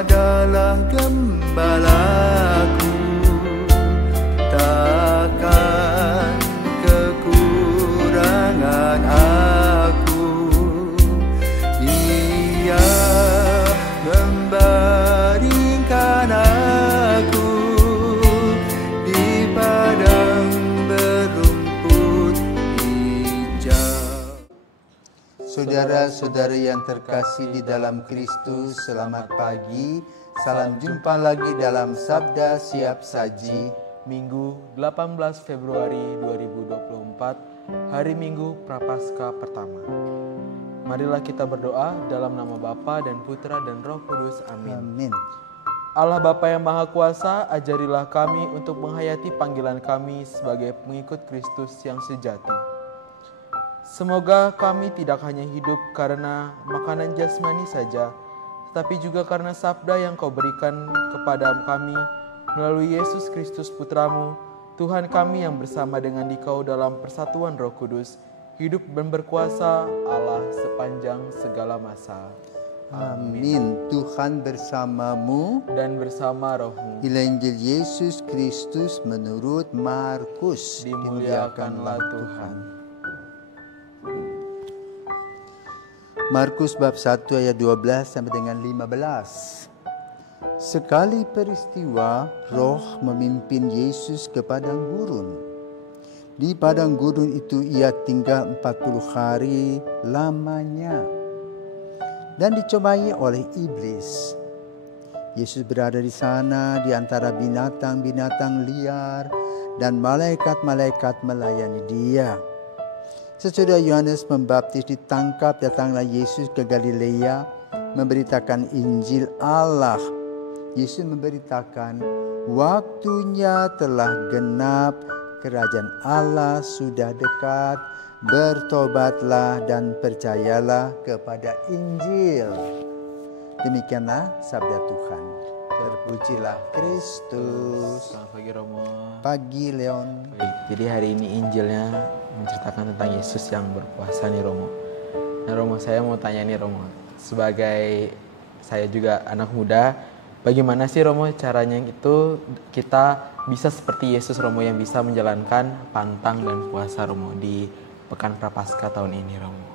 adalah gembalaku, takkan kekurangan aku. Ia membaringkan aku di padang berumput hijau. Saudara-saudara yang terkasih di dalam Kristus, selamat pagi. Salam jumpa lagi dalam Sabda Siap Saji. Minggu 18 Februari 2024, hari Minggu Prapaskah pertama. Marilah kita berdoa dalam nama Bapa dan Putra dan Roh Kudus. Amin. Amin. Allah Bapa yang Maha Kuasa, ajarilah kami untuk menghayati panggilan kami sebagai pengikut Kristus yang sejati. Semoga kami tidak hanya hidup karena makanan jasmani saja, tetapi juga karena sabda yang Kau berikan kepada kami melalui Yesus Kristus Putramu, Tuhan kami yang bersama dengan Dikau dalam persatuan Roh Kudus, hidup dan berkuasa Allah sepanjang segala masa. Amin. Tuhan bersamamu Dan bersama rohmu. Inilah Injil Yesus Kristus menurut Markus. Dimuliakanlah Tuhan. Markus bab 1 ayat 12 sampai dengan 15. Sekali peristiwa, Roh memimpin Yesus ke padang gurun. Di padang gurun itu ia tinggal 40 hari lamanya dan dicobai oleh iblis. Yesus berada di sana di antara binatang-binatang liar dan malaikat-malaikat melayani dia. Sesudah Yohanes Pembaptis ditangkap, datanglah Yesus ke Galilea memberitakan Injil Allah. Yesus memberitakan, waktunya telah genap, kerajaan Allah sudah dekat, bertobatlah dan percayalah kepada Injil. Demikianlah sabda Tuhan. Terpujilah Kristus. Selamat pagi Romo. Pagi Leon. Baik, jadi hari ini Injilnya menceritakan tentang Yesus yang berkuasa nih Romo. Nah Romo, saya mau tanya nih Romo, sebagai saya juga anak muda, bagaimana sih Romo caranya itu kita bisa seperti Yesus Romo yang bisa menjalankan pantang dan puasa Romo di Pekan Prapaskah tahun ini Romo?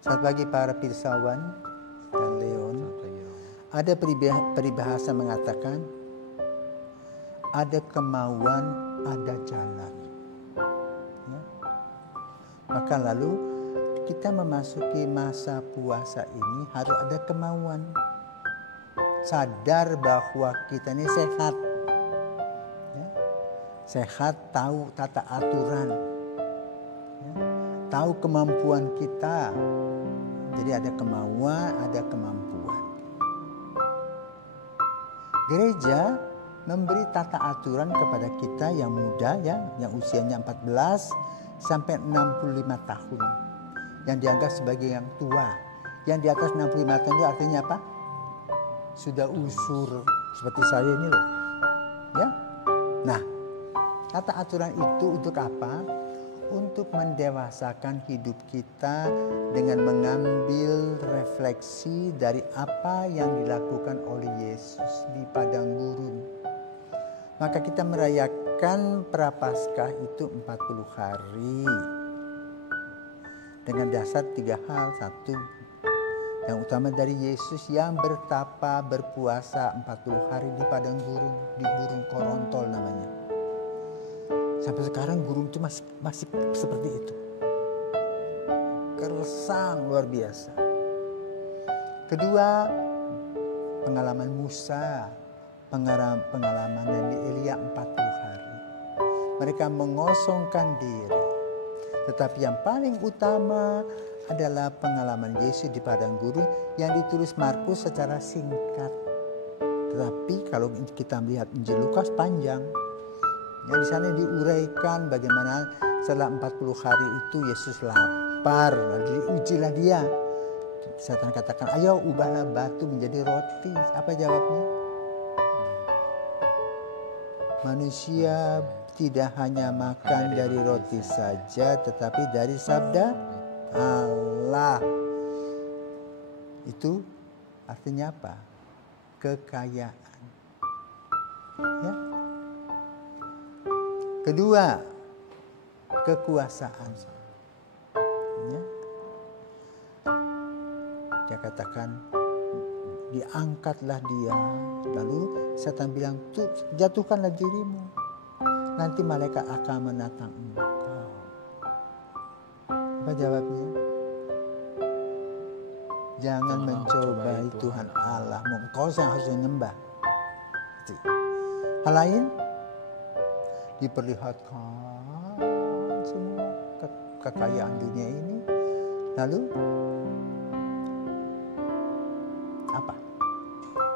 Selamat pagi para pirsawan dan Leon. Ada peribahasa mengatakan, ada kemauan, ada jalan. Ya. Maka lalu kita memasuki masa puasa ini harus ada kemauan. Sadar bahwa kita ini sehat. Ya. Sehat, tahu tata aturan. Ya. Tahu kemampuan kita. Jadi ada kemauan, ada kemampuan. Gereja memberi tata aturan kepada kita yang muda ya, yang usianya 14 sampai 65 tahun. Yang dianggap sebagai yang tua. Yang di atas 65 tahun itu artinya apa? Sudah usur seperti saya ini loh. Ya. Nah, tata aturan itu untuk apa? Untuk mendewasakan hidup kita dengan mengambil refleksi dari apa yang dilakukan oleh Yesus di padang gurun. Maka kita merayakan Prapaskah itu 40 hari. Dengan dasar 3 hal. 1, yang utama dari Yesus yang bertapa berpuasa 40 hari di padang gurun, di Gurun Korontol namanya. Sampai sekarang gurun itu masih seperti itu. Kersang luar biasa. Kedua, pengalaman Musa, pengalaman Nabi Elia 40 hari. Mereka mengosongkan diri. Tetapi yang paling utama adalah pengalaman Yesus di padang gurun yang ditulis Markus secara singkat. Tetapi kalau kita melihat Injil Lukas panjang. Yang di sana diuraikan bagaimana setelah 40 hari itu Yesus lapar, lalu diujilah dia. Satan katakan, ayo ubahlah batu menjadi roti. Apa jawabnya? Manusia tidak hanya makan dari roti saja, tetapi dari sabda Allah. Itu Artinya apa? Kekayaan. Ya. Kedua, kekuasaan. Ya. Dia katakan, diangkatlah dia. Lalu setan bilang, jatuhkanlah dirimu. Nanti malaikat akan menatang engkau. Apa jawabnya? Jangan mencobai Tuhan Allah. Engkau yang harus menyembah. Hal lain, diperlihatkan semua kekayaan dunia ini. Lalu apa?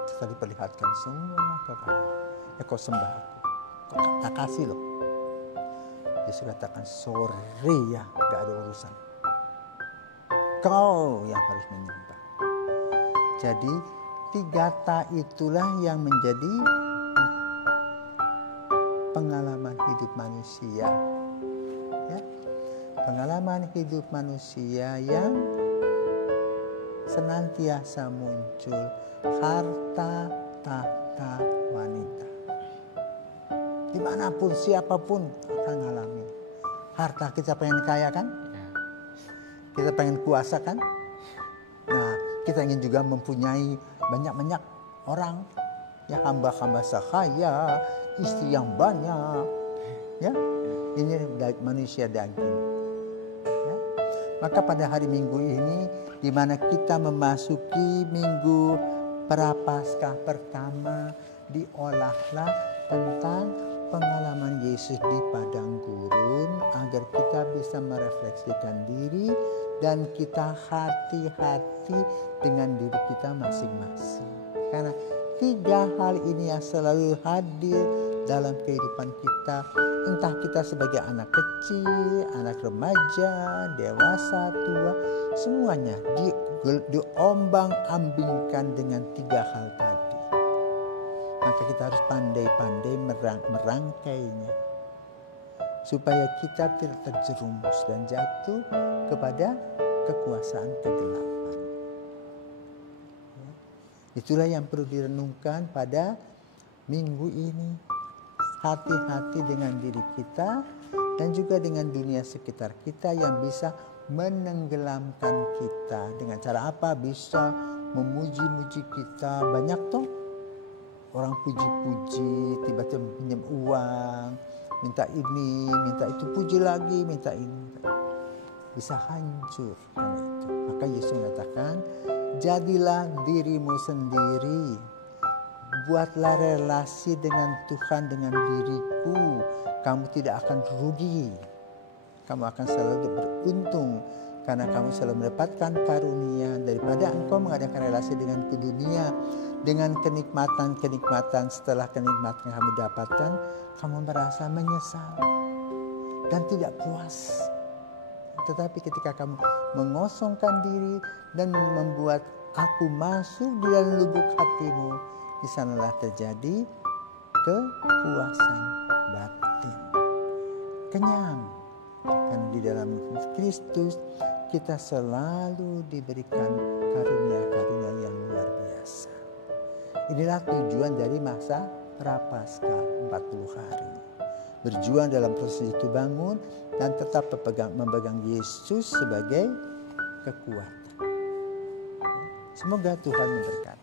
Setelah diperlihatkan semua kekayaan, ya kau sembah aku, kau kasih loh. Yesus katakan, sore ya, gak ada urusan. Kau yang harus menyembah. Jadi 3 ta itulah yang menjadi pengalaman hidup manusia. Ya. Pengalaman hidup manusia yang senantiasa muncul, harta, tahta, wanita. Dimanapun, siapapun akan mengalami. Harta kita pengen kaya kan? Kita pengen kuasa kan? Nah, kita ingin juga mempunyai banyak-banyak orang. Ya, hamba-hamba sahaya, istri yang banyak. Ya, ini manusia daging. Ya. Maka pada hari Minggu ini, di mana kita memasuki Minggu Prapaskah pertama, diolahlah tentang pengalaman Yesus di padang gurun agar kita bisa merefleksikan diri dan kita hati-hati dengan diri kita masing-masing. Karena 3 hal ini yang selalu hadir dalam kehidupan kita, entah kita sebagai anak kecil, anak remaja, dewasa, tua, semuanya diombang-ambingkan dengan 3 hal tadi. Maka kita harus pandai-pandai merangkainya supaya kita tidak terjerumus dan jatuh kepada kekuasaan kegelapan. Ya. Itulah yang perlu direnungkan pada minggu ini. Hati-hati dengan diri kita dan juga dengan dunia sekitar kita yang bisa menenggelamkan kita. Dengan cara apa? Bisa memuji-muji kita. Banyak toh orang puji-puji, tiba-tiba pinjam uang, minta ini, minta itu, puji lagi, minta ini, minta itu. Bisa hancur karena itu. Maka Yesus mengatakan, jadilah dirimu sendiri. Buatlah relasi dengan Tuhan, dengan diriku. Kamu tidak akan rugi. Kamu akan selalu beruntung. Karena kamu selalu mendapatkan karunia daripada engkau mengadakan relasi dengan dunia. Dengan kenikmatan-kenikmatan, setelah kenikmatan yang kamu dapatkan, kamu merasa menyesal dan tidak puas. Tetapi ketika kamu mengosongkan diri dan membuat aku masuk di dalam lubuk hatimu, di sanalah terjadi kepuasan batin. Kenyang. Karena di dalam Kristus kita selalu diberikan karunia-karunia yang luar biasa. Inilah tujuan dari masa Prapaskah 40 hari. Berjuang dalam proses itu bangun dan tetap memegang Yesus sebagai kekuatan. Semoga Tuhan memberkati.